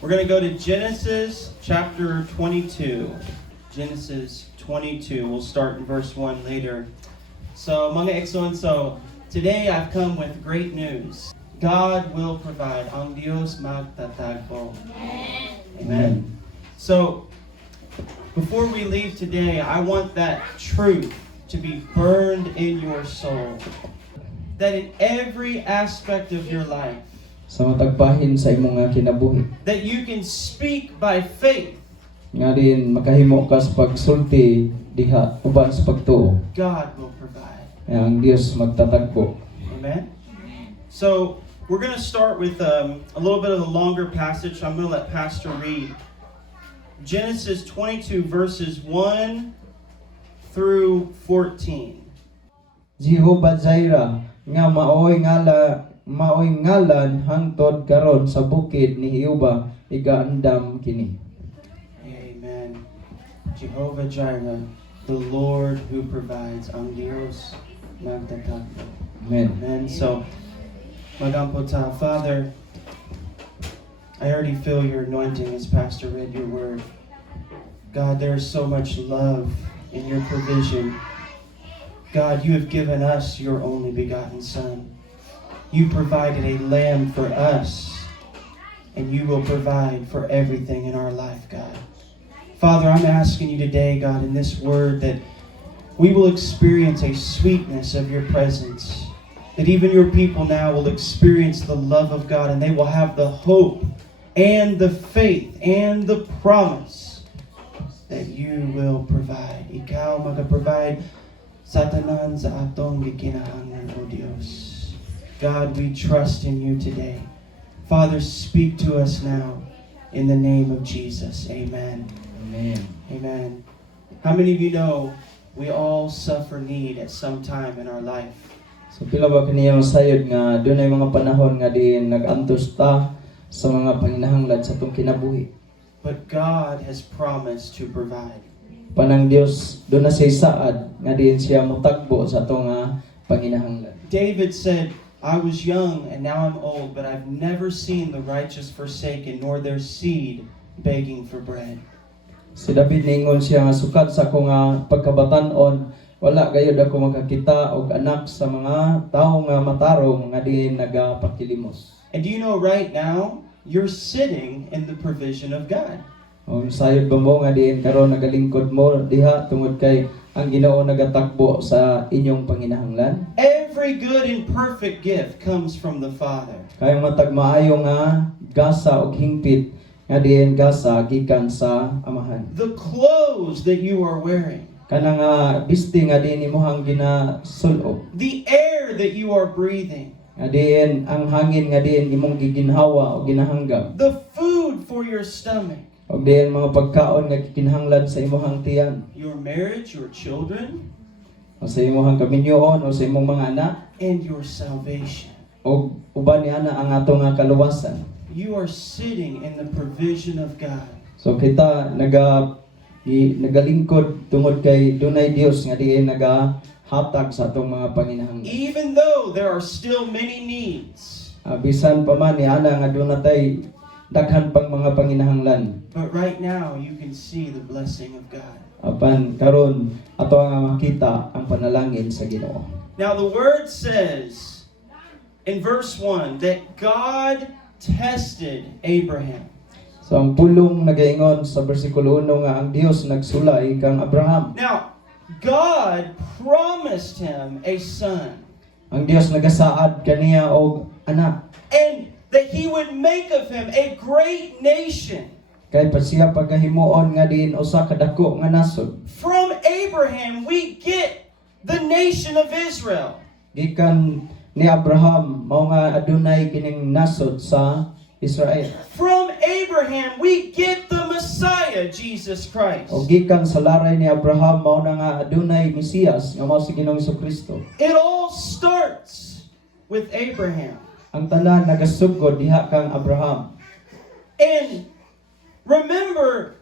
We're going to go to Genesis chapter 22. Genesis 22. We'll start in verse 1 later. So, mga Exon, so today I've come with great news. God will provide. Ang Diyos magtatagpo. Amen. So, before we leave today, I want that truth to be burned in your soul. That in every aspect of your life, sa matagbahin sa imong nga kinabuhi. that you can speak by faith. Nga din makahimo ka sa pagsulti diha uban sa pagtuo. God will provide. Ang Dios magtatagpo. Amen. So we're going to start with a little bit of a longer passage. I'm going to let Pastor read Genesis 22 verses 1 through 14. Jehovah Jireh nga maoy ngalan hangtod karon sa bukid ni Jehovah igaandam kini. Amen. Jehovah Jireh, the Lord who provides. Ang Diyos magtatagpo. Amen. Amen. So, magampota, Father, I already feel your anointing as Pastor read your word. God, there is so much love in your provision. God, you have given us your only begotten Son. You provided a lamb for us, and you will provide for everything in our life, God. Father, I'm asking you today, God, in this word that we will experience a sweetness of your presence. That even your people now will experience the love of God, and they will have the hope and the faith and the promise that you will provide. Ikaw magprovide sa tanan sa atong gikinahanglan, O Dios. God, we trust in you today. Father, speak to us now in the name of Jesus. Amen. Amen. Amen. How many of you know we all suffer need at some time in our life? So pila ba kaniyang sayod nga dunay mga panahon nga diin nagantos ta sa mga panginahanglan sa atong kinabuhi. But God has promised to provide. Panang Dios do na say saad nga diin siya motagbo sa atong panginahanglan. David said, I was young and now I'm old, but I've never seen the righteous forsaken, nor their seed begging for bread. Si David ningon siya nga sukad sa akong pagkabatan-on, wala gayud ako makakita og anak sa mga tawo nga matarong nga diin nagapakilimos. And do you know right now, you're sitting in the provision of God. Sayod ba mo nga diin karon nagalingkod mo diha tungod kay ang Ginoo nagatakbo sa inyong panginahanglan? Every good and perfect gift comes from the Father. Kayong matag maayo nga gasa og hingpit nga diin gasa gikan sa Amahan. The clothes that you are wearing, Kanang bisti nga diin imong ginasulob, the air that you are breathing, nga diin ang hangin nga diin imong giginhawa o ginahanggam, the food for your stomach, og diin mga pagkaon nga gikinahanglan sa imong tiyan, your marriage, your children, o sa imong kaminyoon o sa imong mga anak, and your salvation. og uban ni ana ang atong kaluwasan. You are sitting in the provision of God. So kita nagalingkod tungod kay dunay Dios nga diin nagahatag sa atong mga panginahanglan. Even though there are still many needs, Bisan pa man ni ana nga dunay daghan pang mga panginahanglan. but right now you can see the blessing of God. Apan karon ato nga makita ang panalangin sa Ginoo. Now the word says in verse 1 that God tested Abraham. So ang pulong nagaingon sa bersikulo 1 nga ang Dios nagsulay kang Abraham. Now, God promised him a son, Ang Dios nagasaad kaniya og anak. and that he would make of him a great nation. Kay pa siya pagahimuon nga diin usa ka dako nga nasod. From Abraham we get the nation of Israel. Gikan ni Abraham mao nga adunay kining nasod sa Israel. From Abraham we get the Messiah, Jesus Christ. O gikan sa laray ni Abraham mao na nga adunay Mesiyas nga mao si Ginoong Jesucristo. It all starts with Abraham. Ang tanan nagasugod diha kang Abraham. And remember,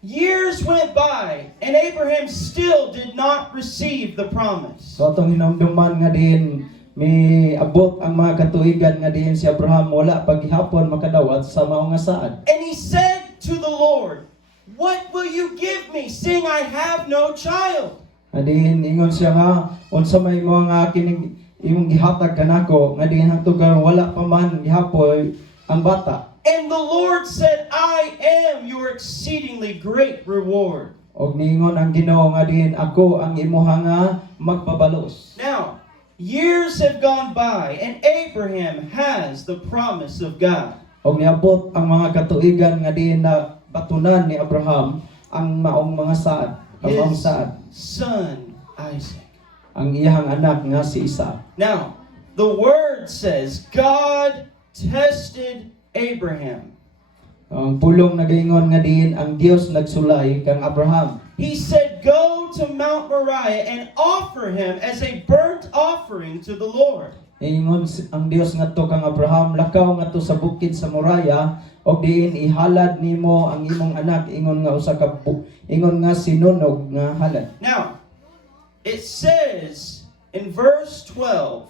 years went by and Abraham still did not receive the promise. So atong hinumduman nga din miabot ang mga katuigan nga diin si Abraham wala paghihapon makadawat sa mao nga saad. And he said to the Lord, "What will you give me, seeing I have no child?" Diin ingon siya nga unsa may mga kining imong gihatag kanako nga diin hangtod karon wala pa man gihapon ang bata. And the Lord said, "I am your exceedingly great reward." Og niingon ang Ginoo nga diin ako ang imuha nga magpabalos. Now, years have gone by, and Abraham has the promise of God. Og niabot ang mga katuigan nga diin na batunan ni Abraham ang maong mga saad, ang maong saad, Son Isaac. ang iyang anak nga si Isaac. Now, the word says God tested Abraham. Ang pulong nagaingon nga diin ang Dios nagsulay kang Abraham. He said, "Go to Mount Moriah and offer him as a burnt offering to the Lord." Ingon ang Dios ngadto kang Abraham, lakaw ngadto sa bukid sa Moriah og diin ihalad nimo ang imong anak ingon nga usa ka ingon nga sinunog nga halad. Now, it says in verse 12,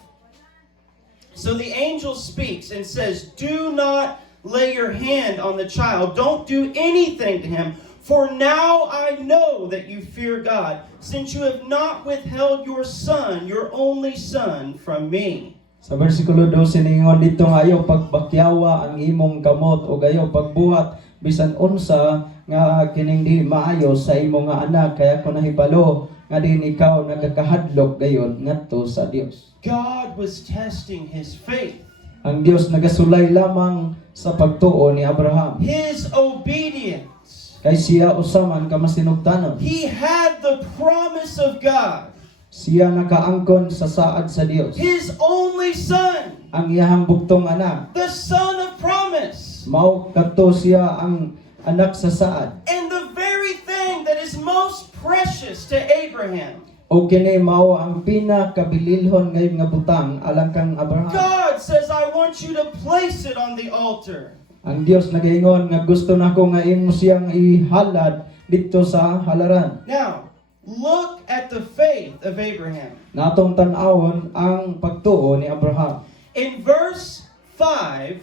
so the angel speaks and says, "Do not lay your hand on the child. Don't do anything to him. For now I know that you fear God, since you have not withheld your son, your only son, from me." Sa bersikulo 12 ningon dito nga ayaw pagbakyawa ang imong kamot o ayaw pagbuhat bisan unsa nga kining di maayo sa imong nga anak kaya ko nahibalo nga din ikaw nagakahadlok gayon ngadto sa Dios. God was testing his faith, Ang Dios nagasulay lamang sa pagtuo ni Abraham. his obedience. Kay siya usaman ka masinugtanon. He had the promise of God, Siya nakaangkon sa saad sa Dios. his only son, Ang iyahang buktong anak. the son of promise. Mao kadto siya ang anak sa saad. And the very thing that is most precious to Abraham, O kini mao ang pinakabililhon ngayon nga butang alang kang Abraham. God says, "I want you to place it on the altar." Ang Dios nagaingon nga gusto nako nga imo siyang ihalad dito sa halaran. Now, look at the faith of Abraham. Natong tan-awon ang pagtuo ni Abraham. In verse 5,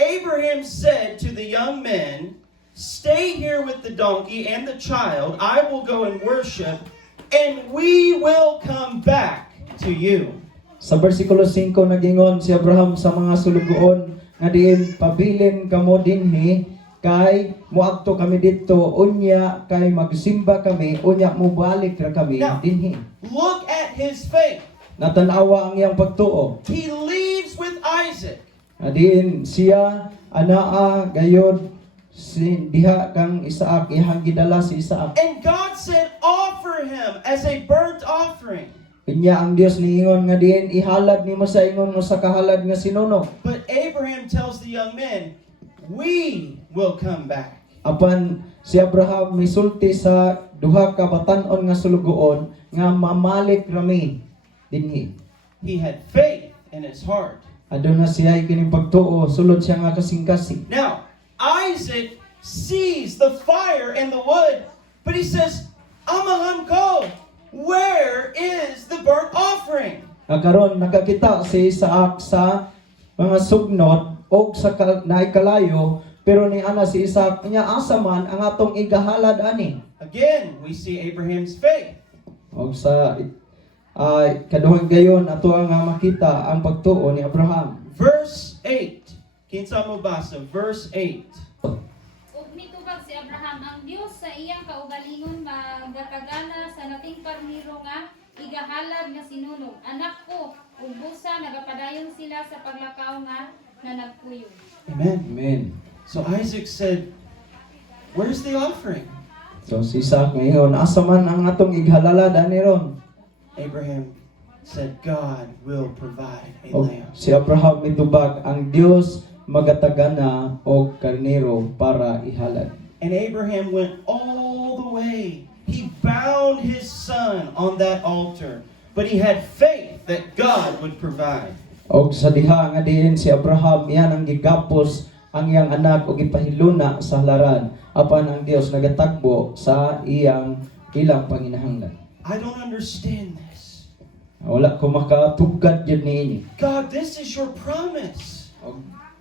Abraham said to the young men, "Stay here with the donkey and the child. I will go and worship, and we will come back to you." Sa bersikulo 5 nagingon si Abraham sa mga sulugoon nga diin pabilin kamo dinhi kay muadto kami dito unya kay magsimba kami unya mubalik ra kami Now, dinhi. look at his faith. Natanawa ang iyang pagtuo. He leaves with Isaac. Adiin siya anaa gayod si diha kang Isaac ihang gidala si Isaac. And God said, "Offer him as a burnt offering." Inya ang Dios niingon nga diin ihalad nimo sa ingon mo sa kahalad nga sinunog. But Abraham tells the young men, "We will come back." Apan si Abraham misulti sa duha ka batan-on nga sulugoon nga mamalik rami dinhi. He had faith in his heart. Aduna siya kining pagtuo sulod siya nga kasing-kasing. Now, Isaac sees the fire and the wood, but he says, "Amahan ko, where is the burnt offering?" Nagkaron nakakita si Isaac sa mga sugnot o sa naikalayo pero ni ana si Isaac niya asa man ang atong igahalad ani. Again, we see Abraham's faith. Og sa kaduhang gayon ato nga makita ang pagtuo ni Abraham. Verse 8. Kinsa mo basa? Verse 8. Ug mitubag si Abraham ang Dios sa iyang kaugalingon magakagana sa nating parmiro nga igahalad nga sinunog. Anak ko, ug busa nagapadayon sila sa paglakaw nga nagpuyo. Amen. Amen. So Isaac said, "Where's the offering?" So si Isaac ngayon asa man ang atong ighalala ani ron. Abraham said, "God will provide a Og lamb." si Abraham mitubag ang Dios magatagana og karnero para ihalad. And Abraham went all the way. He bound his son on that altar, but he had faith that God would provide. Og sa diha nga diin si Abraham iyan ang gigapos ang iyang anak og ipahiluna sa halaran apan ang Dios nagatagbo sa iyang ilang panginahanglan. I don't understand this. Wala ko makatugad yun niini. God, this is your promise.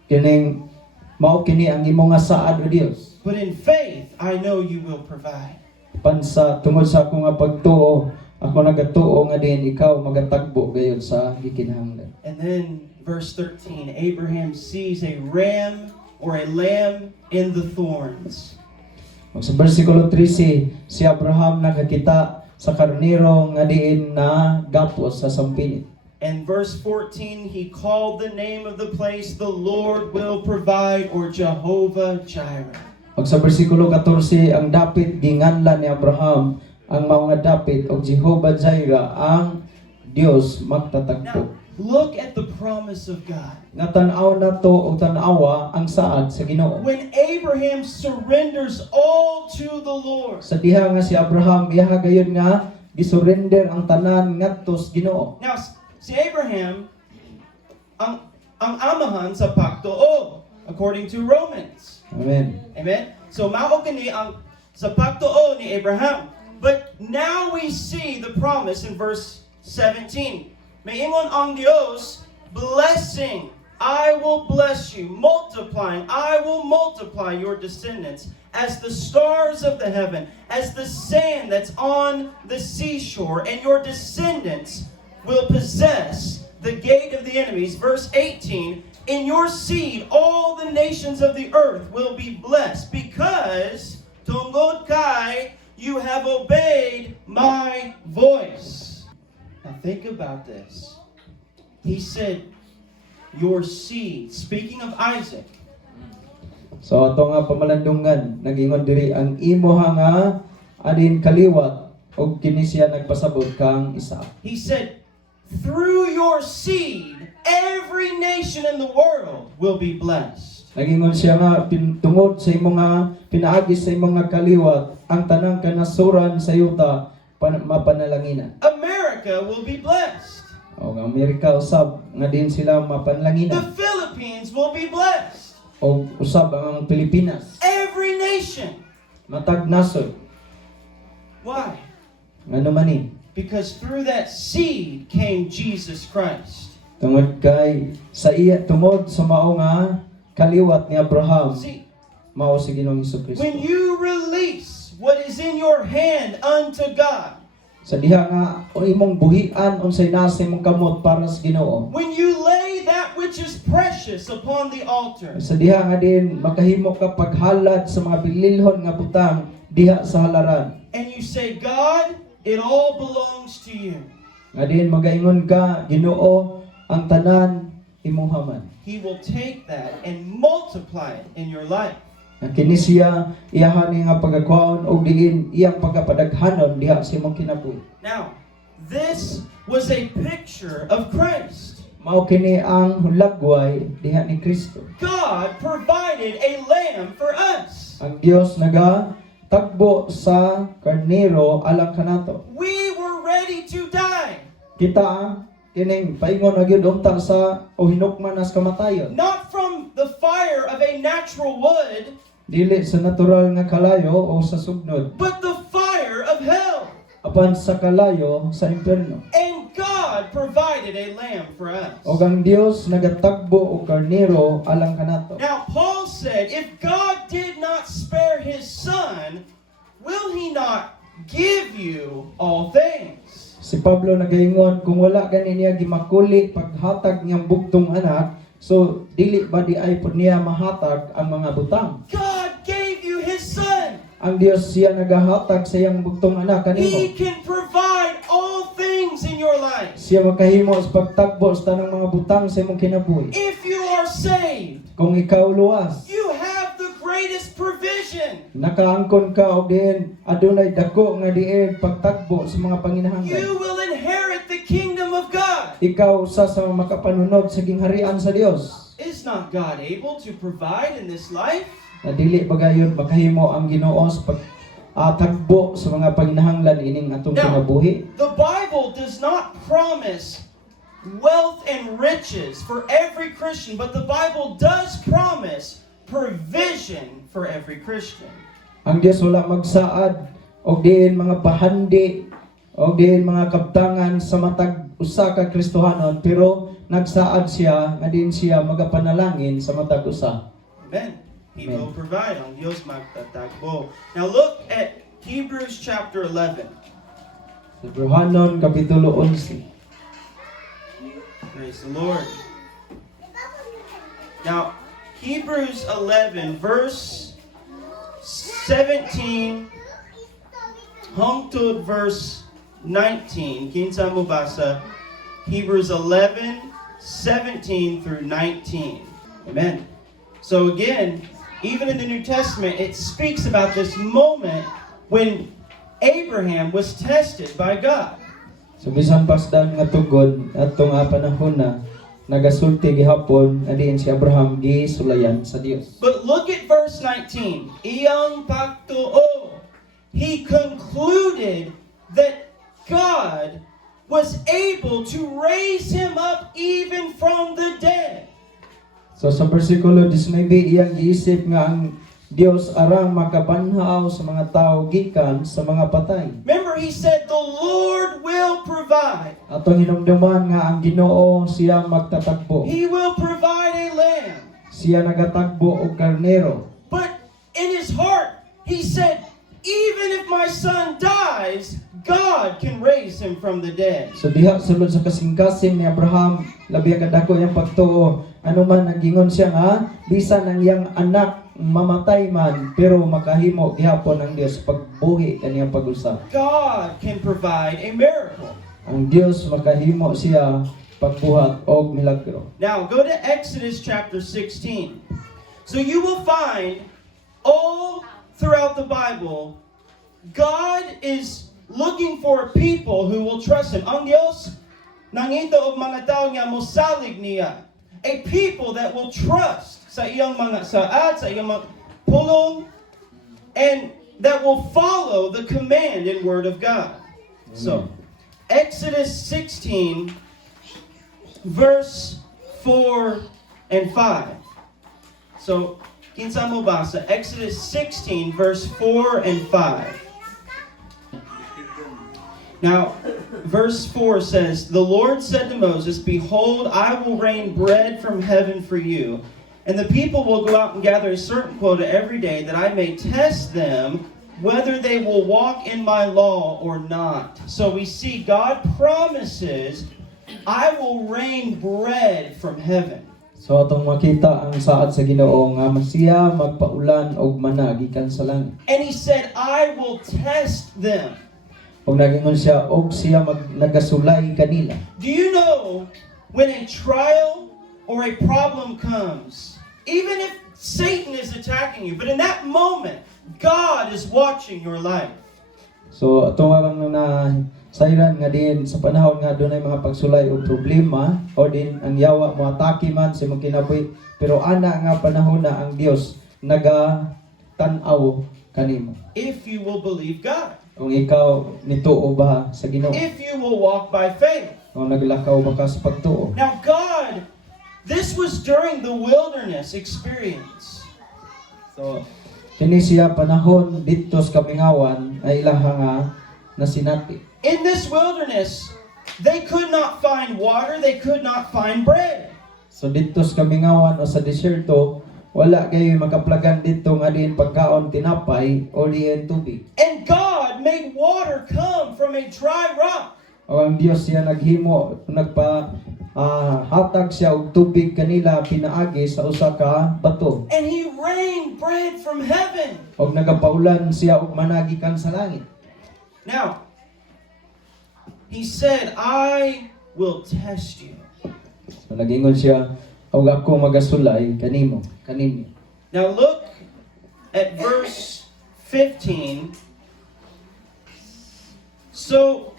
Kining mao kini ang imo nga saad o Dios. But in faith, I know you will provide. Pansa tungod sa akong nga pagtuo, ako nagatuo nga din ikaw magatagbo gayon sa gikinahanglan. And then verse 13, Abraham sees a ram or a lamb in the thorns. Sa versikulo 13, si Abraham nakakita sa karnero nga diin na gapos sa sampinit. And verse 14, he called the name of the place, the Lord will provide, or Jehovah Jireh. Ug sa bersikulo 14, ang dapit ginganlan ni Abraham ang mga dapit og Jehovah Jireh ang Dios magtatagpo. Look at the promise of God. Nga tan-aw nato og tan-awa ang saad sa Ginoo. When Abraham surrenders all to the Lord. Sa diha nga si Abraham iya gayon nga gisurrender ang tanan ngadto sa Ginoo. Now, si Abraham, ang amahan sa pagtuo, according to Romans. Amen. Amen? So, mao kini ang sa pagtuo ni Abraham. But now we see the promise in verse 17. Maingon ang Dios, blessing, I will bless you, multiplying, I will multiply your descendants as the stars of the heaven, as the sand that's on the seashore, and your descendants will possess the gate of the enemies. Verse 18, in your seed all the nations of the earth will be blessed, because tungod kay you have obeyed my voice. Now think about this. He said, your seed, speaking of Isaac, So ato nga pamalandungan nagingon diri ang imo nga adin kaliwat og kini siya nagpasabot kang isa. he said, through your seed, every nation in the world will be blessed. Nagingon siya nga tungod sa imo nga pinaagi sa imo nga kaliwat ang tanang kanasuran sa yuta mapanalanginan. America will be blessed. O ang Amerika usab nga din sila The mapanlanginan. Philippines will be blessed. O usab ang Pilipinas. Every nation. Matag nasod. Why? Ngano man ni? Because through that seed came Jesus Christ. Tungod kay sa iya tungod sa mao nga kaliwat ni Abraham See, mao si Ginoong Hesukristo. when you release what is in your hand unto God, Sa diha nga o imong buhian unsay nasa imong kamot para sa Ginoo. when you lay that which is precious upon the altar, Sa diha nga din makahimo ka paghalad sa mga bililhon nga butang diha sa halaran. and you say, God, it all belongs to you, Nga din magaingon ka, Ginoo, ang tanan imong haman. He will take that and multiply it in your life. Nga kini siya iyahan ni nga pagakwaon og diin iyang pagapadaghanon diha sa imong kinabuhi. Now, this was a picture of Christ. Mao kini ang hulagway diha ni Kristo. God provided a lamb for us. Ang Dios nagatagbo sa karnero alang kanato. We were ready to die, Kita kining paingon na gyud unta sa o hinukman as kamatayon. not from the fire of a natural wood, Dili sa natural nga kalayo o sa sugnod, but the fire of hell. apan sa kalayo sa impierno. And God provided a lamb for us. Og ang Dios nagatagbo og karnero alang kanato. Now, Paul said, if God did not spare his son, will he not give you all things? Si Pablo nagaingon kung wala gani niya gimakuli paghatag niyang bugtong anak, so dili ba di ay pud niya mahatag ang mga butang? God gave you his son. Ang Dios siya nagahatag sa iyang bugtong anak He kanimo. can provide all things in your life. Siya makahimo sa pagtagbo sa tanang mga butang sa imong kinabuhi. If you are saved, Kung ikaw luwas, you have the greatest provision. nakaangkon ka og diin adunay dako nga diin pagtagbo sa mga panginahanglan. You will inherit the kingdom of God. Ikaw sa makapanunod sa gingharian sa Dios. Is not God able to provide in this life? Na dili bagayon makahimo ang Ginoo sa pagtagbo sa mga panginahanglan ining atong Now, kinabuhi. the Bible does not promise wealth and riches for every Christian, but the Bible does promise provision for every Christian. Ang Dios wala magsaad og diin mga bahandi og diin mga kabtangan sa matag usa ka Kristohanon pero nagsaad siya nga din siya magapanalangin sa matag usa. Amen. He Amen. will provide. Ang Diyos magtatagbo. Now look at Hebrews chapter 11. Sa Hebrehanon kapitulo 11. Praise the Lord. Now, Hebrews 11, verse 17 hangtod verse 19. Kinsa mo basa? Hebrews 11, 17 through 19. Amen. So again, even in the New Testament, it speaks about this moment when Abraham was tested by God. So bisan pasdan nga tugod atong panahon na nagasulti gihapon adiin si Abraham gisulayan sa Dios. But look at verse 19. Iyang pagtuo. He concluded that God was able to raise him up even from the dead. So sa bersikulo 19 iyang giisip nga ang Dios arang makabanhaw sa mga tao gikan sa mga patay. Remember, he said, the Lord will provide. Atong hinumduman nga ang Ginoo siya magtatagbo. He will provide a lamb. Siya nagatagbo og karnero. But in his heart, he said, even if my son dies, God can raise him from the dead. So diha sulod sa kasing-kasing ni Abraham, labi ka dako iyang pagtuo. Ano man ang gingon siya nga, bisan ang iyang anak mamatay man, pero makahimo gihapon ang Dios pagbuhi kaniyang pag-usa. God can provide a miracle. Ang Dios makahimo siya pagbuhat og milagro. Now, go to Exodus chapter 16. So you will find all throughout the Bible, God is looking for people who will trust Him. Ang Diyos, nangita og mga tao nga mosalig niya. A people that will trust sa iyang mga saad, sa iyang mga pulong, and that will follow the command and word of God. So, Exodus 16, verse 4 and 5. So, kinsa mo basa? Exodus 16, verse 4 and 5. Now, verse 4 says, the Lord said to Moses, behold, I will rain bread from heaven for you, and the people will go out and gather a certain quota every day, that I may test them whether they will walk in my law or not. So we see God promises, I will rain bread from heaven. So atong makita ang saad sa Ginoo nga siya magpaulan og mana gikan sa langit. And He said, I will test them. Og nagingon siya og siya nagasulay kanila. Do you know when a trial or a problem comes, even if Satan is attacking you, but in that moment, God is watching your life. So atong na sayran nga din sa panahon nga dunay mga pagsulay og problema o din ang yawa mo atake man sa imong kinabuhi, pero ana nga panahon na ang Dios naga-tan-aw kanimo. If you will believe God. Kung ikaw nituo ba sa Ginoo, If you will walk by faith. kung naglakaw ba ka sa pagtuo. Now God, this was during the wilderness experience. So kini siya panahon dito sa kamingawan ay ilaha nga nasinati. In this wilderness, they could not find water, they could not find bread. So dito sa kamingawan o sa desierto, wala kayo makaplagan dito nga din pagkaon tinapay o diin tubig. And God made water come from a dry rock. O ang Dios siya naghimo, hatag siya og tubig kanila pinaagi sa usa ka bato. And He rained bread from heaven. Og nagapaulan siya og managikan sa langit. Now, He said, I will test you. So nagingon siya, og ako magasulay kanimo, kaninyo. Now look at verse 15. So,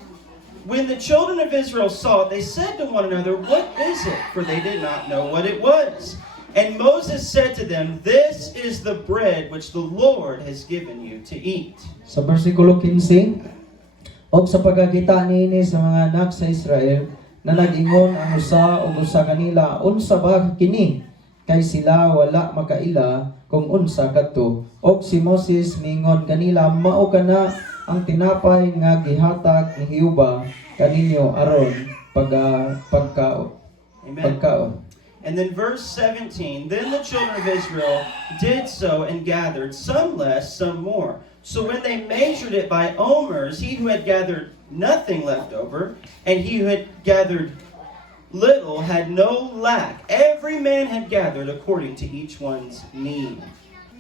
when the children of Israel saw it, they said to one another, what is it? For they did not know what it was. And Moses said to them, this is the bread which the Lord has given you to eat. Sa bersikulo 15, og sa pagkakita niini sa mga anak sa Israel, na nag-ingon ang usa o usa kanila, unsa ba kini? Kay sila wala makaila kung unsa kadto. Og si Moses mingon kanila, mao kana ang tinapay nga gihatag ni Jehova kaninyo aron Amen. pagkaon. And then verse 17, then the children of Israel did so and gathered, some less, some more. So when they measured it by omers, he who had gathered nothing left over, and he who had gathered little had no lack. Every man had gathered according to each one's need.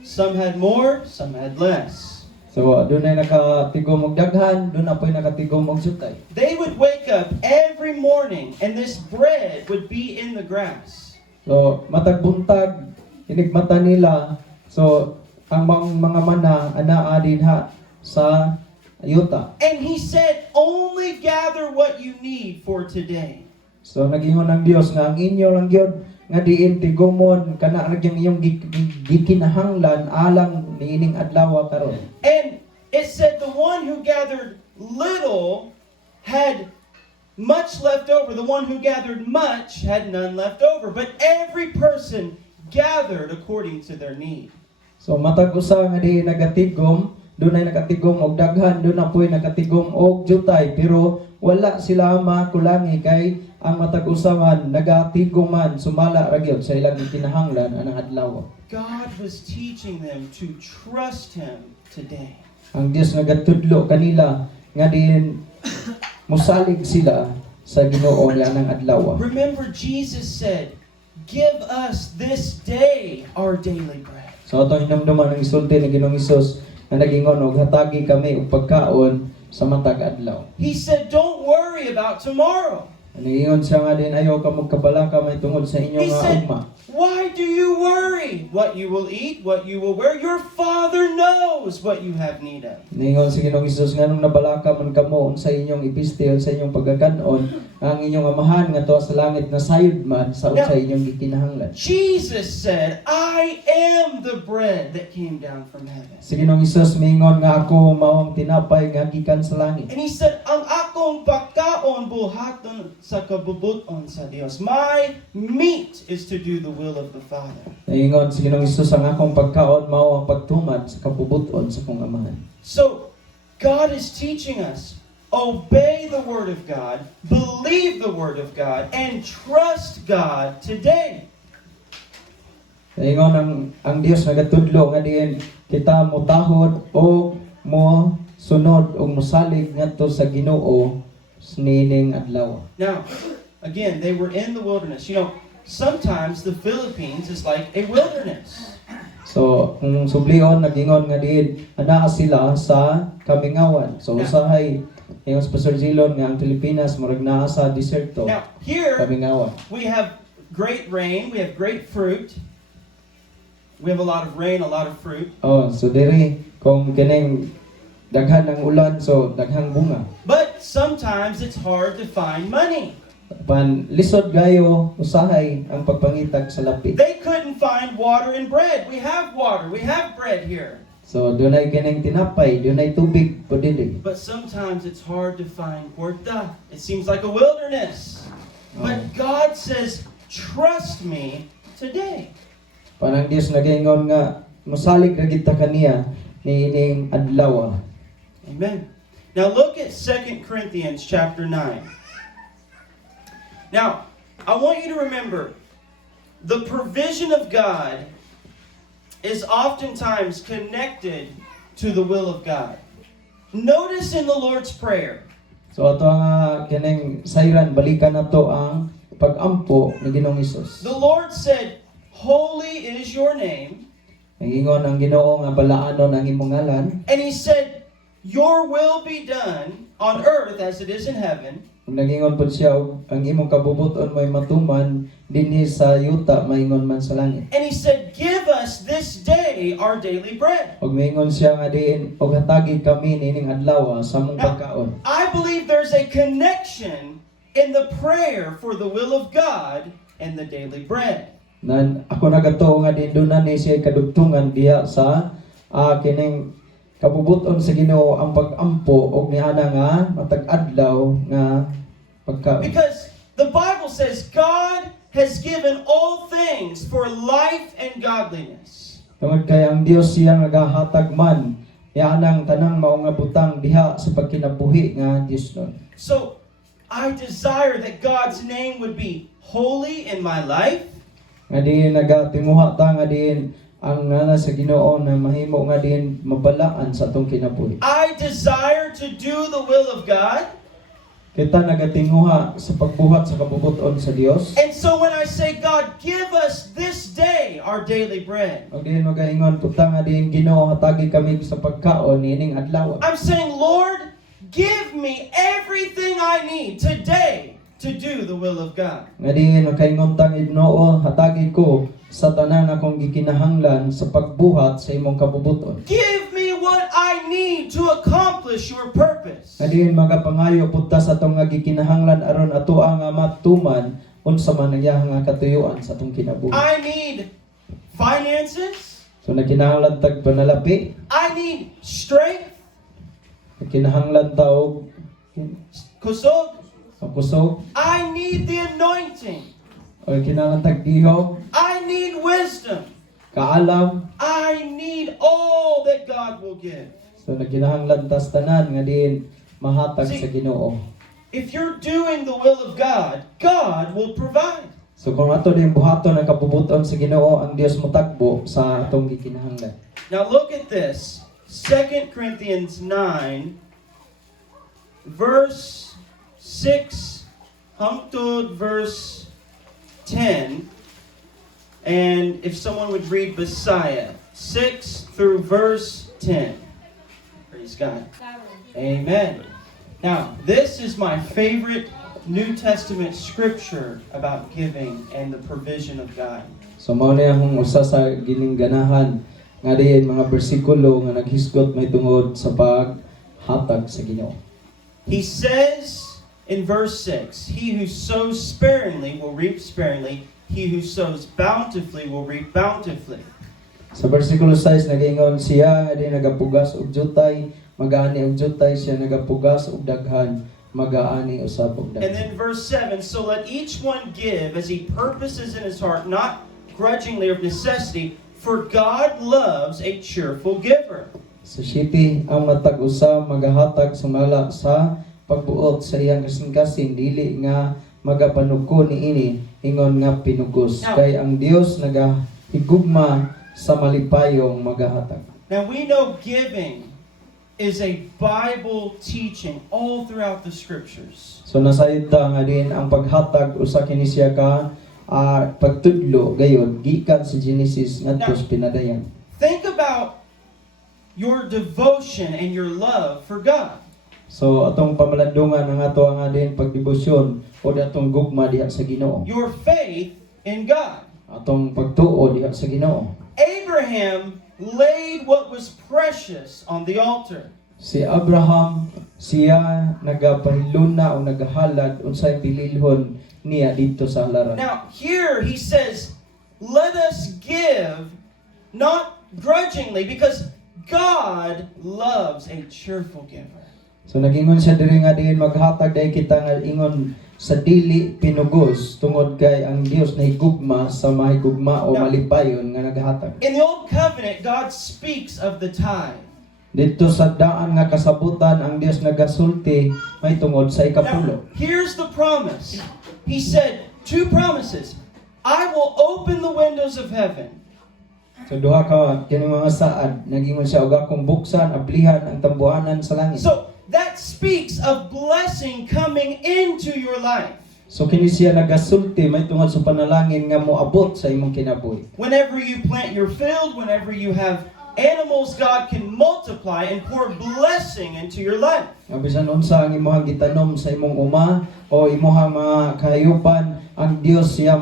Some had more, some had less. So doon ay nakatigom og daghan, doon na po'y nakatigom og sutay. They would wake up every morning, and this bread would be in the grass. So matag buntag inigmata nila. So ang mga mana anaa dinha sa yuta. And he said, only gather what you need for today. So nagingon ang Dios nga ang inyo lang gyud nga diin tigomon kana ragyang iyong gikinahanglan alang niining adlaw karon. And it said the one who gathered little had much left over. The one who gathered much had none left over. But every person gathered according to their need. So matag usa nga di nagatigom, doon ay nakatigom og daghan, doon na po'y nakatigom og jutay, pero wala sila makulangi kay ang matag usa man nagatigom man sumala ra gyud sa ilang kinahanglan anang adlaw. God was teaching them to trust Him today. Ang Dios nagatudlo kanila nga din mosalig sila sa Ginoo nga anang adlaw. Remember, Jesus said, give us this day our daily bread. So ato hinumduman ang isulti ni Ginoong Hesus nga nagingon og hatagi kami og pagkaon sa matag adlaw. He said, don't worry about tomorrow. Nagingon siya nga din ayaw ka magkabalaka may tungod sa He inyong said, ugma. why do you worry? What you will eat, what you will wear, your Father knows what you have need of. Ningon si Ginoong Hesus nga nung nabalaka man kamo sa inyong ipiste o sa inyong pagkakanon, ang inyong amahan nga tuwa sa langit na sayod man sa sa inyong gikinahanglan. Jesus said, I am the bread that came down from heaven. Si Ginoong Hesus mingon nga ako maong tinapay nga gikan sa langit. And he said, ang akong pagkaon buhaton sa kabubuton sa Dios. My meat is to do the will of the Father. Ningon si Ginoong Hesus ang akong pagkaon mao ang pagtuman sa kapubuton sa kong amahan. So, God is teaching us, obey the Word of God, believe the Word of God, and trust God today. Ingon ang Dios nagatudlo nga diin kita motahod o mo sunod o mosalig ngadto sa Ginoo nining adlaw. Now, again, they were in the wilderness. You know, sometimes the Philippines is like a wilderness. So, kung sublion nagingon nga diin anaa sila sa kamingawan. So usahay ingon sa Pastor Zilon nga ang Pilipinas murag naa sa deserto, Now, here kamingawan. we have great rain, we have great fruit. We have a lot of rain, a lot of fruit. Oh, so diri kung kining daghan ng ulan so daghang bunga. But sometimes it's hard to find money. Pan lisod gayo usahay ang pagpangitag sa lapi. They couldn't find water and bread. We have water, we have bread here. So dunay kining tinapay, dunay tubig pudili. But sometimes it's hard to find puerta. It seems like a wilderness. But God says, trust me today. Parang Dios nagaingon nga mosalig ra kita kaniya niining adlaw. Amen. Now look at 2 Corinthians chapter 9. Now, I want you to remember, the provision of God is oftentimes connected to the will of God. Notice in the Lord's Prayer, So ato nga kining sayran balikan nato ang pag-ampo ni Ginoong Hesus. the Lord said, holy is your name. Nagingon ang Ginoo nga balaanon ang imong ngalan. And he said, your will be done on earth as it is in heaven. Ug nagingon pud siya og ang imong kabubuton may matuman dinhi sa yuta maingon man sa langit. And he said, give us this day our daily bread. Og maingon siya nga diin og hatagi kami nining adlaw sa among pagkaon. I believe there's a connection in the prayer for the will of God and the daily bread. Nan ako nagatuo nga din doon na ni siya kadugtungan diha sa kining kabubuton sa Ginoo ang pag-ampo og niana nga matag adlaw nga pagkaon. Because the Bible says God has given all things for life and godliness. Tungod kay ang Dios siya nagahatag man nianang tanang mao nga butang diha sa pagkinabuhi nga Dios nun. So I desire that God's name would be holy in my life. Nga diin nagatimuha ta nga diin ang ngala sa Ginoo na mahimo nga diin mabalaan sa atong kinabuhi. I desire to do the will of God. Kita nagatinguha sa pagbuhat sa kabubuton sa Dios. And so when I say, God, give us this day our daily bread, Og diin magaingon puta nga diin Ginoo hatagi kami sa pagkaon niining adlaw. I'm saying, Lord, give me everything I need today to do the will of God. Nga diin makaingon tang Ginoo hatagi ko sa tanan akong gikinahanglan sa pagbuhat sa imong kabubuton. Give me what I need to accomplish your purpose. Nga diin magapangayo punta sa atong nga gikinahanglan aron atoa nga matuman unsa man ang iyang nga katuyuan sa atong kinabuhi. I need finances. So nakinahanglan tag panalapi, I need strength. nakinahanglan ta og Kusog. ang kusog, I need the anointing. o kinahanglan tag dihog, I need wisdom. kaalam. I need all that God will give. So nakinahanglan tas tanan nga diin mahatag sa Ginoo. If you're doing the will of God, God will provide. So kung ato din buhaton ang kabubuton sa Ginoo, ang Dios motagbo sa atong gikinahanglan. Now look at this. 2 Corinthians 9, verse 6 hangtod verse 10. And if someone would read Messiah 6 through verse 10. Praise God. Amen. Now, this is my favorite New Testament scripture about giving and the provision of God. So mao na akong usa sa giningganahan nga diin mga bersikulo nga naghisgot may tungod sa paghatag sa Ginoo. He says in verse 6, he who sows sparingly will reap sparingly, he who sows bountifully will reap bountifully. Sa bersikulo 6 nagingon siya nga diin nagapugas og jutay, magaani og jutay, siya nagapugas og daghan, magaani usab og And daghan. then verse 7, so let each one give as he purposes in his heart, not grudgingly or of necessity, for God loves a cheerful giver. Sa city ang matag usa magahatag sumala sa pagbuot sa iyang kasing-kasing dili nga magapanugko niini ingon nga pinugos Now- kay ang Dios nagahigugma sa malipayong magahatag. Now we know giving is a Bible teaching all throughout the scriptures. So nasayod ta nga din ang paghatag usa kini siya ka pagtudlo gayud gikan sa Genesis ngadto sa pinadayan. Think about your devotion and your love for God. So atong pamalandungan ang ato nga din pagdebosyon o atong gugma diha sa Ginoo. Your faith in God. Atong pagtuo diha sa Ginoo. Abraham laid what was precious on the altar. Si Abraham siya nagapahiluna o nagahalad unsay pililhon niya dito sa halaran. Now, here he says, let us give not grudgingly because God loves a cheerful giver. So nagingon siya diri nga diin maghatag dahil kita nga ingon sa dili pinugos tungod kay ang Dios nahigugma sa mahigugma o malipayon nga naghatag. In the Old Covenant, God speaks of the tithe. Dito sa daan nga kasabutan ang Dios nagasulti may tungod sa ikapulo. Now, here's the promise. He said, two promises. I will open the windows of heaven. So duha ka kini mga saad nagingon siya og akong buksan ablihan ang tambuhanan sa langit. So, that speaks of blessing coming into your life. So kini siya nagasulti may tungod sa panalangin nga moabot sa imong kinabuhi. Whenever you plant your field, whenever you have animals, God can multiply and pour blessing into your life. Nga bisan unsa ang imong gitanom sa imong uma o imong mga kahayupan, ang Dios siya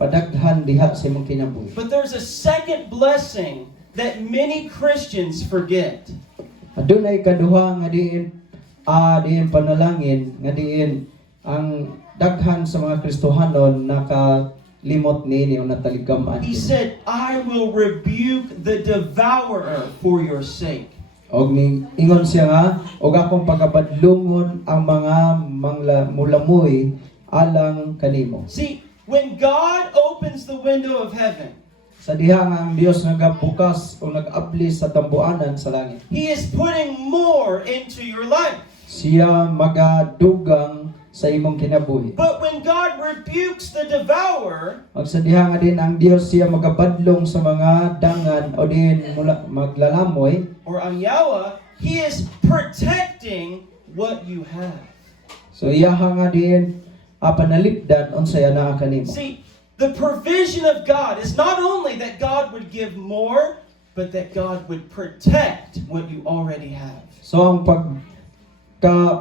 padaghan diha sa imong kinabuhi. But there's a second blessing that many Christians forget. Adunay kaduha nga diin panalangin nga diin ang daghan sa mga Kristohanon nakalimot niini o nataligaman. He said, I will rebuke the devourer for your sake. Og ingon siya nga og akong pagabadlungon ang mga mulamoy alang kanimo. See, when God opens the window of heaven, Sa diha nga ang Dios nagabukas o nag-abli sa tambuanan sa langit. He is putting more into your life. siya magadugang sa imong kinabuhi. But when God rebukes the devourer, Ag sa diha nga din ang Dios siya magabadlong sa mga dangan o din mula maglalamoy. or ang Yawa, He is protecting what you have. So iyaha nga din panalipdan unsay anaa kanimo. See, the provision of God is not only that God would give more, but that God would protect what you already have. So ang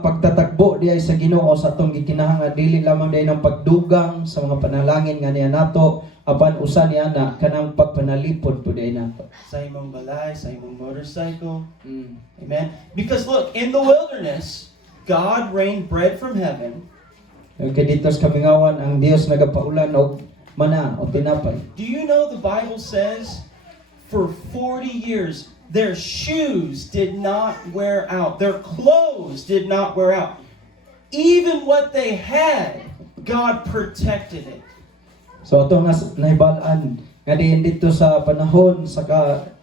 pagtatagbo diay sa Ginoo sa atong gikinahanglan dili lamang diay ng pagdugang sa mga panalangin nga niya nato apan usa niya na kanang pagpanalipod po diay nato. Sa imong balay, sa imong motorcycle. Amen. Because look, in the wilderness, God rained bread from heaven. Kay dito sa kamingawan ang Dios nagapaulan og mana o tinapay. Do you know the Bible says for 40 years their shoes did not wear out. Their clothes did not wear out. Even what they had, God protected it. So ato nga nahibalaan nga diin dito sa panahon sa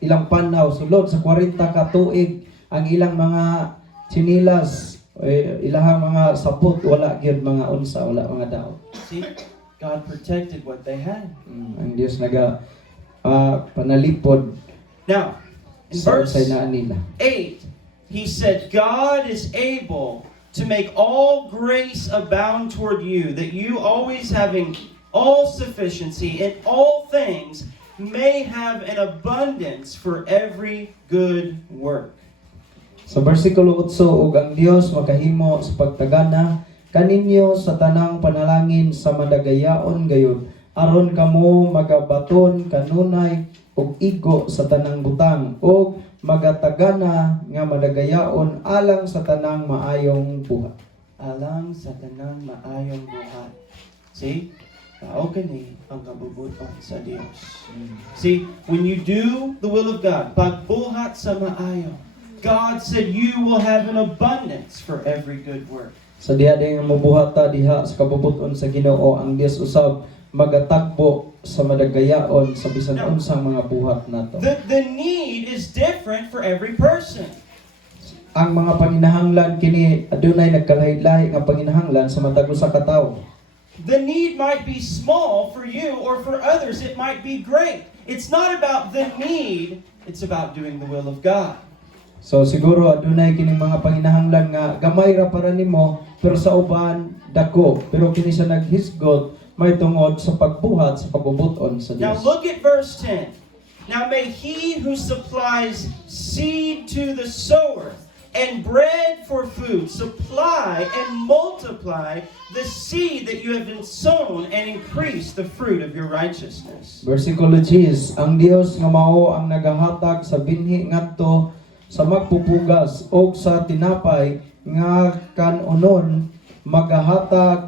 ilang panaw sulod sa 40 ka tuig ang ilang mga chinilas ilahang mga sapot wala gyud mga unsa wala mga daot. See, God protected what they had. Ang Dios naga panalipod Now, in sa verse unsay naa nila. 8, he said, God is able to make all grace abound toward you, that you always having all sufficiency in all things may have an abundance for every good work. Sa bersikulo 8 ug ang Dios makahimo sa pagtagana kaninyo sa tanang panalangin sa madagayaon gayud aron kamo magabaton kanunay ug igo sa tanang butang ug magatagana nga madagayaon alang sa tanang maayong buhat. Alang sa tanang maayong buhat. See? Tao kani ang kabubuton sa Dios. See, when you do the will of God, pagbuhat sa maayo, God said you will have an abundance for every good work. Sa diha ding mobuhata diha sa kabubuton sa Ginoo ang Dios usab magatagbo sa madagayaon sa bisan unsang mga buhat nato. The need is different for every person. Ang mga panginahanglan kini adunay nagkalahi-lahi nga panginahanglan sa matag usa ka tawo. The need might be small for you or for others. It might be great. It's not about the need. It's about doing the will of God. So siguro adunay kining mga panginahanglan nga gamay ra para nimo pero sa uban dako pero kini sa naghisgot may tungod sa pagbuhat sa pagbubuton sa Now Dios. look at verse 10. Now may he who supplies seed to the sower and bread for food supply and multiply the seed that you have been sown and increase the fruit of your righteousness. Versikulo 10, ang Dios nga mao ang nagahatag sa binhi ngadto sa magpupugas o sa tinapay nga kanunon magahatag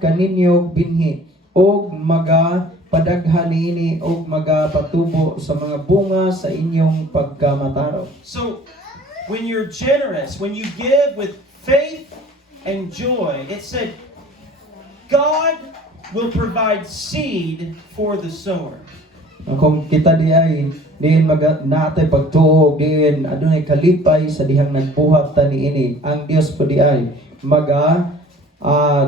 kaninyo binhi o magapadaghan niini o magapatubo sa mga bunga sa inyong pagkamataraw. So when you're generous, when you give with faith and joy, it said God will provide seed for the sower. Kung kita di ay diin natay pagtuog diin adunay kalipay sa dihang nagbuhat ta niini ang Dios po di ay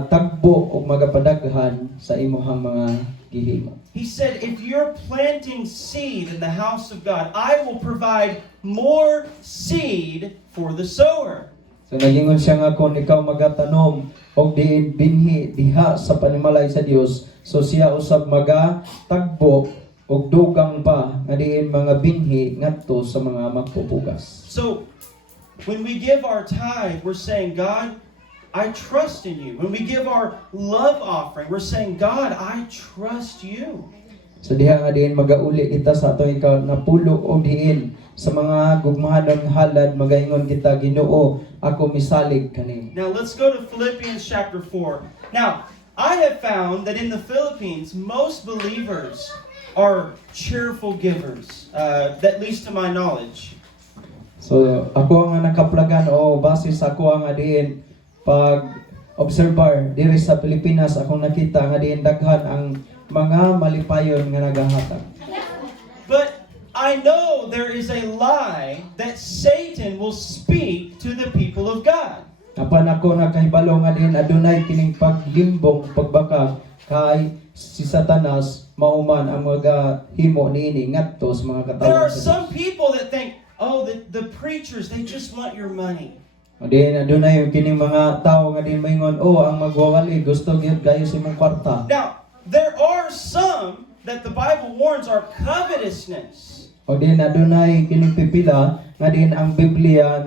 tagbo o magapadaghan sa imuhang mga gihimo. He said, if you're planting seed in the house of God, I will provide more seed for the sower. So nagingon siya nga kung ikaw magatanom og diin binhi diha sa panimalay sa Dios, so siya usab magatagbo og dugang pa nga diin mga binhi ngadto sa mga magpupugas. So when we give our tithe, we're saying, God, I trust in you. When we give our love offering, we're saying, God, I trust you. So diha nga diin magauli kita sa atong ikaw napulo o diin sa mga gugmahanon halad magaingon kita Ginoo ako misalig kanimo. Now let's go to Philippians chapter 4. Now, I have found that in the Philippines, most believers are cheerful givers, at least to my knowledge. So ako nga nakaplagan o base sa ako nga diin pag observer diri sa Pilipinas akong nakita nga diin daghan ang mga malipayon nga nagahatag. But I know there is a lie that Satan will speak to the people of God. Apan ako nakahibalo nga din adunay kining paglimbong pagbaka kay si Satanas mauman ang mga himo niini ngadto sa mga There katawo. are some people that think, oh, the preachers, they just want your money. O din adunay yung kining mga tao nga din maingon, oh ang magwawali gusto gyud kayo sa imong kwarta. Now, there are some that the Bible warns are covetousness. O din adunay kining pipila nga din ang Biblia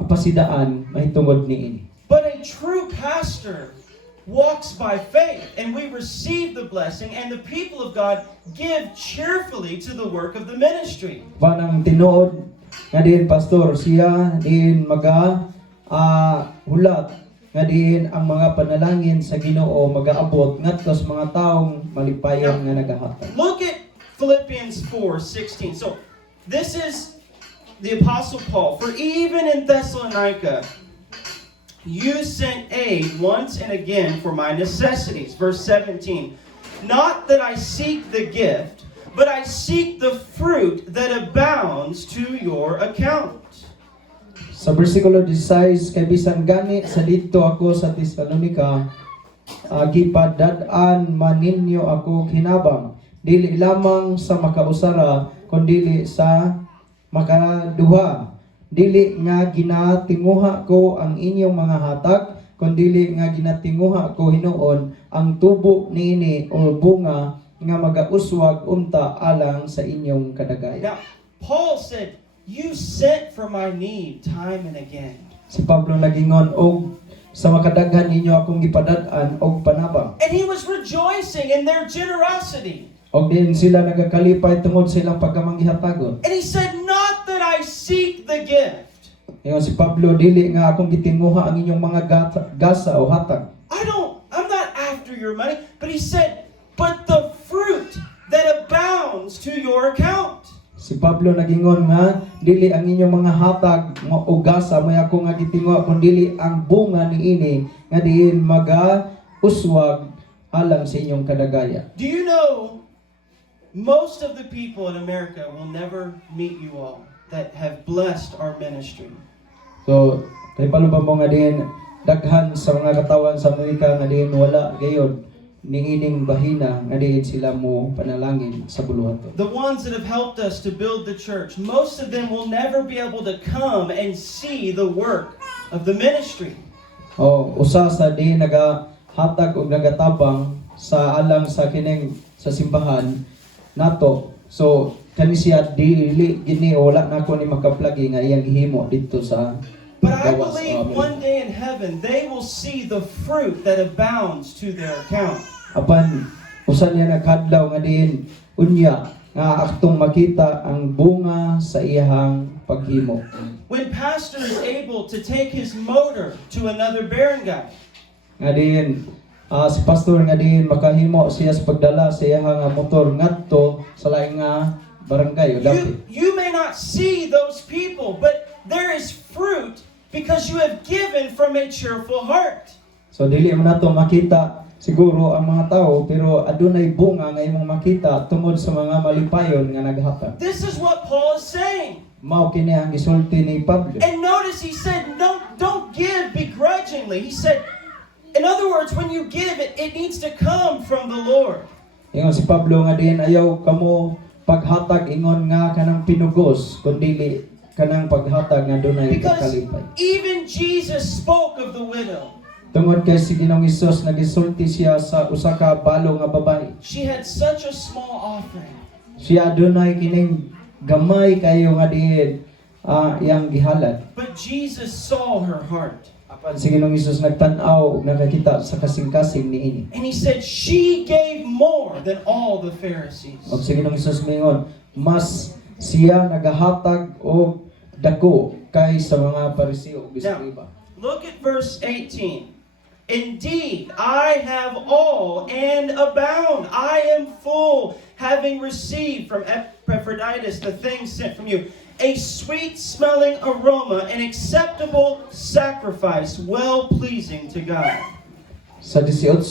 pasidaan mahitungod niini. But a true pastor walks by faith, and we receive the blessing, and the people of God give cheerfully to the work of the ministry. Banang tinuod nga din pastor siya din hulat nga din ang mga panalangin sa Ginoo magaabot ngadto sa mga taong malipayon nga nagahatag. Look at Philippians 4:16. So, this is the Apostle Paul. For even in Thessalonica, you sent aid once and again for my necessities. Verse 17. Not that I seek the gift, but I seek the fruit that abounds to your account. Sa bersikulo 16 kay bisan gani sa didto ako sa Tesalonika gipadad-an maninyo ako hinabang dili lamang sa makausara kundi sa makaduha. Dili nga ginatinguha ko ang inyong mga hatag, kundi nga ginatinguha ko hinuon ang tubo niini o bunga nga magauswag unta alang sa inyong kadagaya. Now, Paul said, you sent for my need time and again. Si Pablo nagingon og sa makadaghan ninyo akong gipadad-an og panabang. And he was rejoicing in their generosity. Og din sila nagakalipay tungod sa ilang pagkamanggihatagon. And he said, not that I seek the gift. Ingon si Pablo, dili nga akong gitinguha ang inyong mga gasa o hatag. I'm not after your money. But he said, but the fruit that abounds to your account. Si Pablo nagingon nga, dili ang inyong mga hatag o gasa may ako nga gitinguha, kundi ang bunga niini nga diin maga-uswag alang sa inyong kadagaya. Do you know, most of the people in America will never meet you all that have blessed our ministry. So, kay palubang mo nga din, daghan sa mga katawan sa Amerika nga din wala gayon niining bahina nga din sila mo panalangin sa buluhaton. The ones that have helped us to build the church, most of them will never be able to come and see the work of the ministry. O usa sa di nagahatag og nagatabang sa alang sa kining sa simbahan nato. So kani siya dili gini wala na ko ni makaplagi nga iyang gihimo dito sa But I gawas. believe one day in heaven they will see the fruit that abounds to their account. Apan usa niya nagkadlaw nga diin unya nga aktong makita ang bunga sa iyang paghimo. When pastor is able to take his motor to another barangay, Nga diin si pastor nga diin makahimo siya sa pagdala sa iyang motor ngadto sa laing nga barangay o dapit. you may not see those people, but there is fruit because you have given from a cheerful heart. So dili mo nato makita siguro ang mga tao pero adunay bunga nga imong makita tungod sa mga malipayon nga naghatag. This is what Paul is saying. Mao kini ang gisulti ni Pablo. And notice he said, no, don't give begrudgingly. He said, in other words, when you give, it needs to come from the Lord. Ingon si Pablo nga diin ayaw kamo paghatag ingon nga kanang pinugos kundi kanang paghatag nga dunay Because kakalipay. even Jesus spoke of the widow. Tungod kay si Ginoong Hesus nagisulti siya sa usa ka balo nga babae. She had such a small offering. Siya adunay kining gamay kayo nga diin iyang gihalad. But Jesus saw her heart. Apan si Ginoong Hesus nagtan-aw ug nakakita sa kasing-kasing niini. And he said, she gave more than all the Pharisees. Og si Ginoong Hesus mingon, mas siya nagahatag og dako kay sa mga Pariseo ug Iskriba. Look at verse 18. Indeed, I have all and abound. I am full, having received from Epaphroditus the things sent from you, a sweet-smelling aroma, an acceptable sacrifice, well-pleasing to God. Sa 18,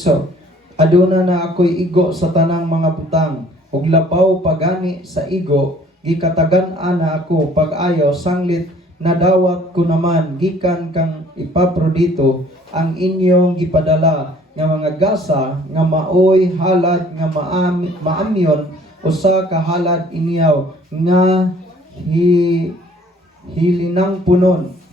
aduna na ako'y igo sa tanang mga butang, ug labaw pagani sa igo, gikatagan-an na ako pag-ayo sanglit nadawat ko naman gikan kang Epaprodito ang inyong gipadala nga mga gasa nga maoy halad nga maamyon usa ka halad inyaw nga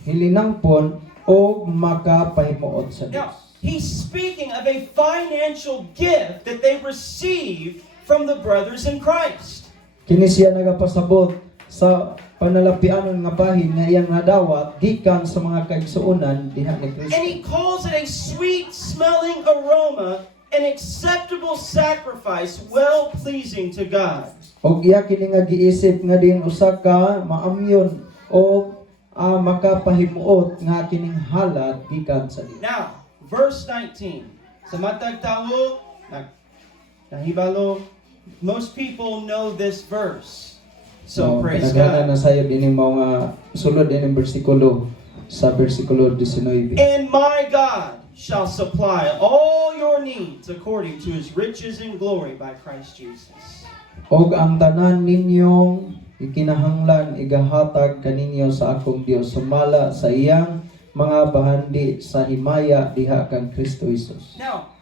hilinangpon o makapahimuot sa Now, Dios. he's speaking of a financial gift that they received from the brothers in Christ. Kini siya nagapasabot sa panalapianon nga bahin nga iyang nadawat gikan sa mga kaigsuonan diha ni Kristo. And he calls it a sweet-smelling aroma, an acceptable sacrifice, well-pleasing to God. Og iya kini nga giisip nga din usa ka maamyon o makapahimuot nga kining halad gikan sa Dios. Now, verse 19. Sa matag tawo, nahibalo, most people know this verse. So, praise Kadaghanan God. na sayo din mga sulod din bersikulo sa bersikulo 19. And my God shall supply all your needs according to his riches and glory by Christ Jesus. Og ang tanan ninyong ikinahanglan igahatag kaninyo sa akong Dios sumala sa iyang mga bahandi sa himaya diha kang Kristo Jesus. Now,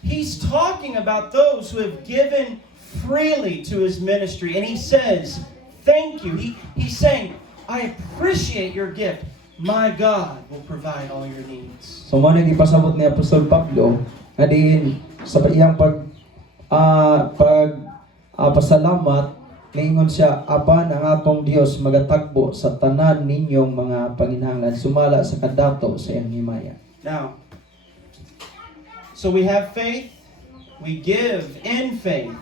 he's talking about those who have given freely to his ministry, and he says, thank you. He's saying, I appreciate your gift. My God will provide all your needs. So mo nang ipasabot ni Apostol Pablo nga diin sa iyang pasalamat niingon siya, apan ang akong Dios magatagbo sa tanan ninyong mga panginahanglan sumala sa kadato sa iyang himaya. Now, so we have faith, we give in faith.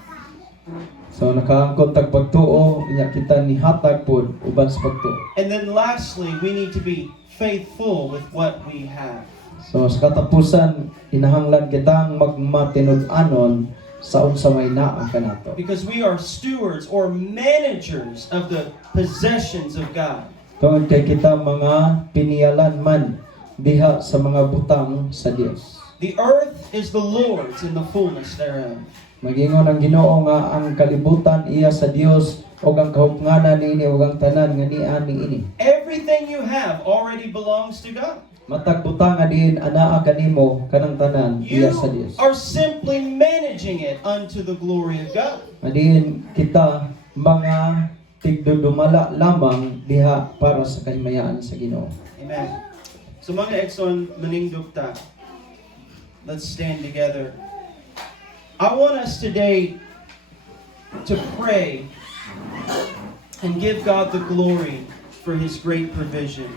So nakaangkot tag pagtuo inya kita ni hatag pod uban sa pagtuo. And then lastly, we need to be faithful with what we have. So sa katapusan kinahanglan kitang magmatinud-anon sa unsa may naa kanato. Because we are stewards or managers of the possessions of God. Tungod kay kita mga pinialan man diha sa mga butang sa Dios. The earth is the Lord's and the fullness thereof. Magingon ang Ginoo nga ang kalibutan iya sa Dios ug ang kahupnganan niini ug ang tanan nga niya niini. Everything you have already belongs to God. Matag butang nga diin anaa kanimo kanang tanan iya sa You Dios. are simply managing it unto the glory of God. Madiin kita mga tigdudumala lamang diha para sa kahimayaan sa Ginoo. Amen. So mga Exxon maningdugta, let's stand together. I want us today to pray and give God the glory for His great provision.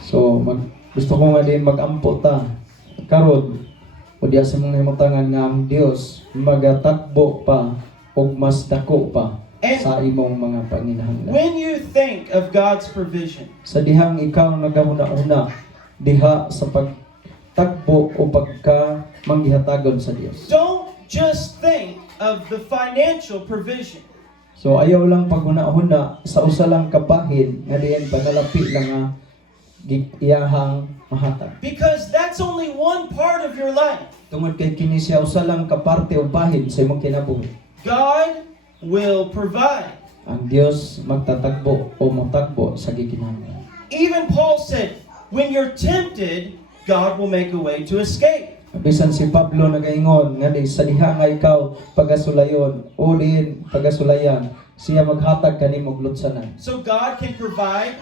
So gusto ko nga din magampo ta karon o diya sa mga himutangan nga ang Dios magatakbo pa ug mas dako pa sa imong mga panginahanglan. When you think of God's provision, Sa dihang ikaw nagahuna-una diha sa pagtakbo o pagka manggihatagon sa Dios. don't just think of the financial provision. So ayaw lang paghuna-huna sa usa lang kabahin nga diyan panalapi lang nga iyahang mahatag. Because that's only one part of your life. Tungod kay kini siya usa lang ka parte o bahin sa imong kinabuhi. God will provide. Ang Dios magtatagbo o magtagbo sa gikinahanglan. Even Paul said, when you're tempted, God will make a way to escape. Bisan si Pablo nagaingon nga di sa diha nga ikaw pagasulayon o din pagasulayan siya maghatag kanimo og lutsanan. So God can provide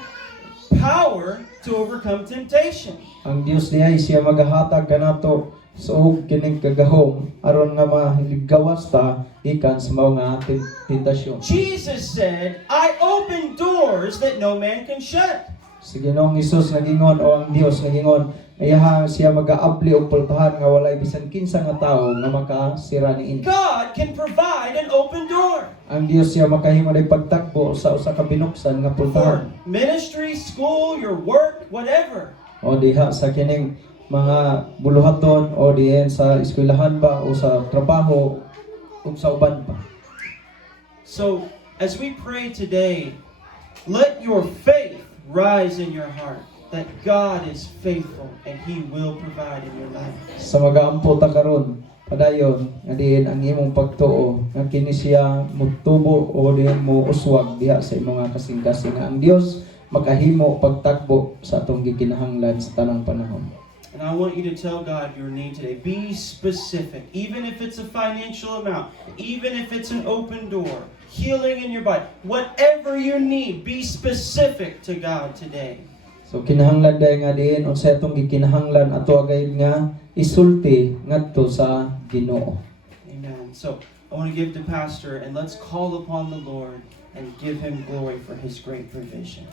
power to overcome temptation. Ang Dios diay siya magahatag kanato sa kining kagahom aron nga mahiligawas ta gikan sa mga tentasyon. Jesus said, I open doors that no man can shut. Si Ginoong Hesus nagingon o ang Dios nagingon ayaha siya mag-aabli og pultahan nga walay bisan kinsa nga tawo nga makasira niini. God can provide an open door Ang Dios siya makahimo ng pagtakbo sa usa ka binuksan nga for pultahan. ministry, school, your work, whatever. O diha sa kining mga buluhaton o diyan sa eskwelahan ba o sa trabaho o sa uban pa. So, as we pray today, let your faith rise in your heart that God is faithful and He will provide in your life. Sa magaampo ta karon padayon nga diin ang imong pagtuo nga kini siya mutubo o diin mo uswag diha sa imong kasing-kasing nga ang Dios makahimo pagtakbo sa atong gikinahanglan sa tanang panahon. And I want you to tell God your need today. Be specific. Even if it's a financial amount, even if it's an open door, healing in your body, whatever you need, be specific to God today. So kinahanglan day nga diin unsa atong gikinahanglan ato agay nga isulti ngadto sa Ginoo. Amen. So I want to give to Pastor and let's call upon the Lord and give him glory for his great provision.